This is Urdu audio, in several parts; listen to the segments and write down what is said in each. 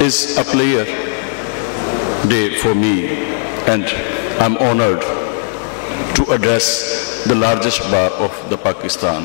is a player day for me and I'm honored to address the largest bar of the Pakistan.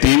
3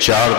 4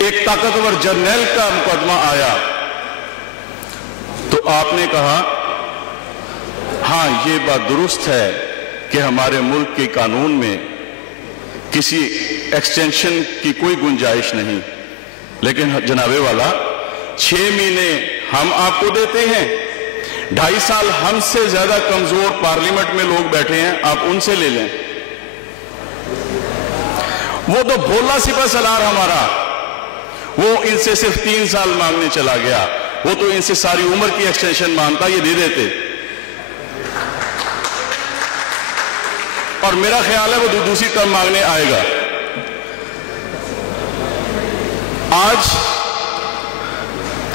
ایک طاقتور جرنیل کا مقدمہ آیا تو آپ نے کہا ہاں یہ بات درست ہے کہ ہمارے ملک کے قانون میں کسی ایکسٹینشن کی کوئی گنجائش نہیں، لیکن جناب والا 6 مہینے ہم آپ کو دیتے ہیں، 2.5 سال ہم سے زیادہ کمزور پارلیمنٹ میں لوگ بیٹھے ہیں، آپ ان سے لے لیں۔ وہ تو بھولا سپہ سالار ہمارا، وہ ان سے صرف 3 سال مانگنے چلا گیا، وہ تو ان سے ساری عمر کی ایکسٹینشن مانگتا، یہ دے دیتے۔ اور میرا خیال ہے وہ دوسری ٹرم مانگنے آئے گا۔ آج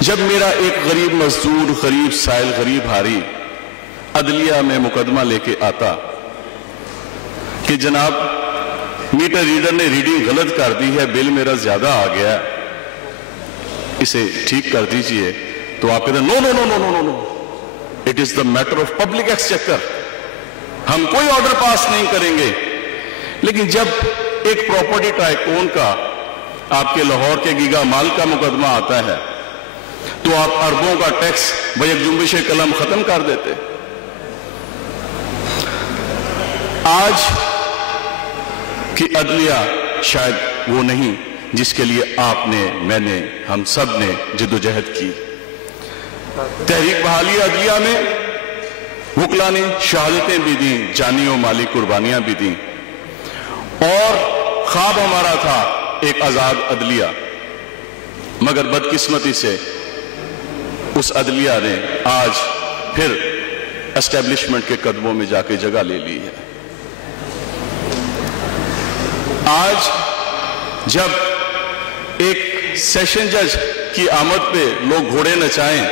جب میرا ایک غریب مزدور، غریب سائل، غریب ہاری عدلیہ میں مقدمہ لے کے آتا کہ جناب میٹر ریڈر نے ریڈنگ غلط کر دی ہے، بل میرا زیادہ آ گیا، اسے ٹھیک کر دیجئے، تو آپ کہتے ہیں no no no no no no no, it is the matter of public exchequer, ہم کوئی آرڈر پاس نہیں کریں گے۔ لیکن جب ایک پراپرٹی ٹائکون کا آپ کے لاہور کے گیگا مال کا مقدمہ آتا ہے تو آپ اربوں کا ٹیکس بیک جنبش قلم ختم کر دیتے۔ آج کی عدلیہ شاید وہ نہیں جس کے لیے آپ نے، میں نے، ہم سب نے جدوجہد کی۔ تحریک بحالی عدلیہ میں وکلا نے شہادتیں بھی دیں، جانی و مالی قربانیاں بھی دیں، اور خواب ہمارا تھا ایک آزاد عدلیہ، مگر بدقسمتی سے اس عدلیہ نے آج پھر اسٹیبلشمنٹ کے قدموں میں جا کے جگہ لے لی ہے۔ آج جب ایک سیشن جج کی آمد پہ لوگ گھوڑے نچائیں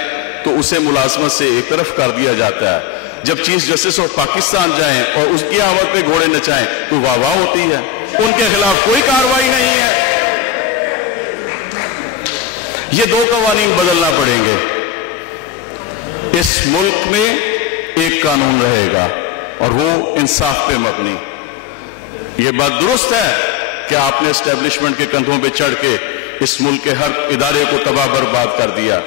تو اسے ملازمت سے ایک طرف کر دیا جاتا ہے، جب چیف جسٹس آف پاکستان جائیں اور اس کی آمد پہ گھوڑے نچائیں تو واہ واہ ہوتی ہے، ان کے خلاف کوئی کارروائی نہیں ہے۔ یہ 2 قوانین بدلنا پڑیں گے۔ اس ملک میں ایک قانون رہے گا اور وہ انصاف پہ مبنی۔ یہ بات درست ہے کہ آپ نے اسٹیبلشمنٹ کے کندھوں پہ چڑھ کے اس ملک کے ہر ادارے کو تباہ برباد کر دیا،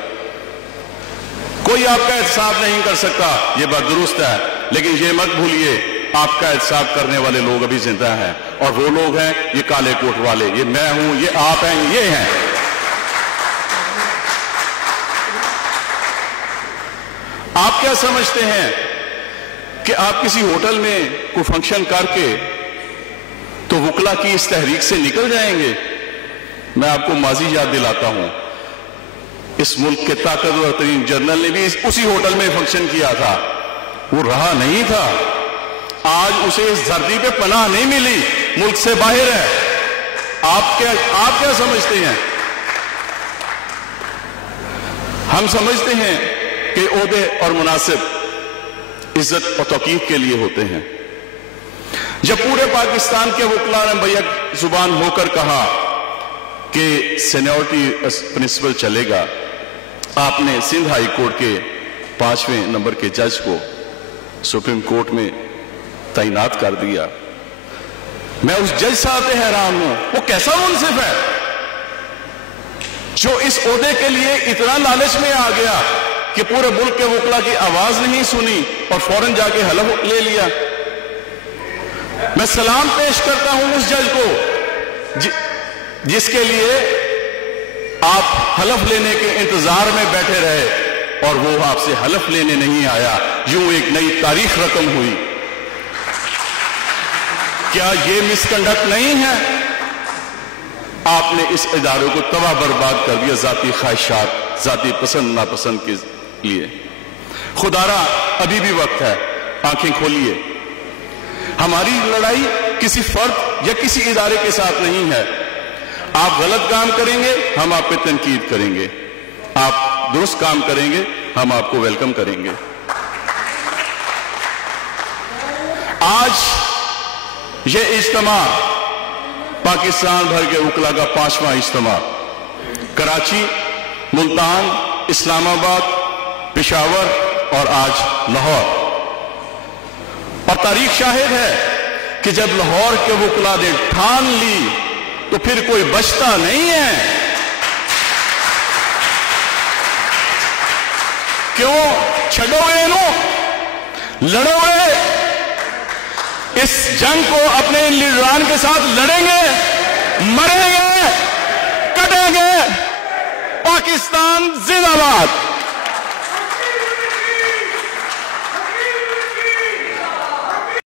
کوئی آپ کا احتساب نہیں کر سکتا، یہ بات درست ہے، لیکن یہ مت بھولیے آپ کا احتساب کرنے والے لوگ ابھی زندہ ہیں، اور وہ لوگ ہیں یہ کالے کوٹ والے، یہ میں ہوں، یہ آپ ہیں، یہ ہیں۔ آپ کیا سمجھتے ہیں کہ آپ کسی ہوٹل میں کوئی فنکشن کر کے تو وکلا کی اس تحریک سے نکل جائیں گے؟ میں آپ کو ماضی یاد دلاتا ہوں، اس ملک کے طاقتور ترین جنرل نے بھی اسی ہوٹل میں فنکشن کیا تھا، وہ رہا نہیں تھا، آج اسے اس دھرتی پہ پناہ نہیں ملی، ملک سے باہر ہے۔ آپ کیا سمجھتے ہیں؟ ہم سمجھتے ہیں کہ عہدے اور مناصب عزت اور توقیر کے لیے ہوتے ہیں۔ جب پورے پاکستان کے وکلا نے بیک زبان ہو کر کہا کہ سینیورٹی پرنسپل چلے گا، آپ نے سندھ ہائی کورٹ کے 5ویں نمبر کے جج کو سپریم کورٹ میں تعینات کر دیا۔ میں اس جج صاحب پہ حیران ہوں، وہ کیسا منصف ہے جو اس عہدے کے لیے اتنا لالچ میں آ گیا کہ پورے ملک کے وکلا کی آواز نہیں سنی اور فوراً جا کے حلف لے لیا۔ میں سلام پیش کرتا ہوں اس جج کو جس کے لیے آپ حلف لینے کے انتظار میں بیٹھے رہے اور وہ آپ سے حلف لینے نہیں آیا، یوں ایک نئی تاریخ رقم ہوئی۔ کیا یہ مس کنڈکٹ نہیں ہے؟ آپ نے اس ادارے کو تباہ برباد کر دیا ذاتی خواہشات، ذاتی پسند ناپسند کے لیے۔ خدا را ابھی بھی وقت ہے، آنکھیں کھولیے۔ ہماری لڑائی کسی فرد یا کسی ادارے کے ساتھ نہیں ہے۔ آپ غلط کام کریں گے ہم آپ پہ تنقید کریں گے، آپ درست کام کریں گے ہم آپ کو ویلکم کریں گے۔ آج یہ اجتماع پاکستان بھر کے وکلا کا 5واں اجتماع کراچی، ملتان، اسلام آباد، پشاور اور آج لاہور، اور تاریخ شاہد ہے کہ جب لاہور کے وکلا نے ٹھان لی تو پھر کوئی بچتا نہیں ہے کیوں چھڈو گے انہوں؟ لڑو گے اس جنگ کو اپنے لیڈران کے ساتھ لڑیں گے، مریں گے، کٹیں گے. پاکستان زندہ باد.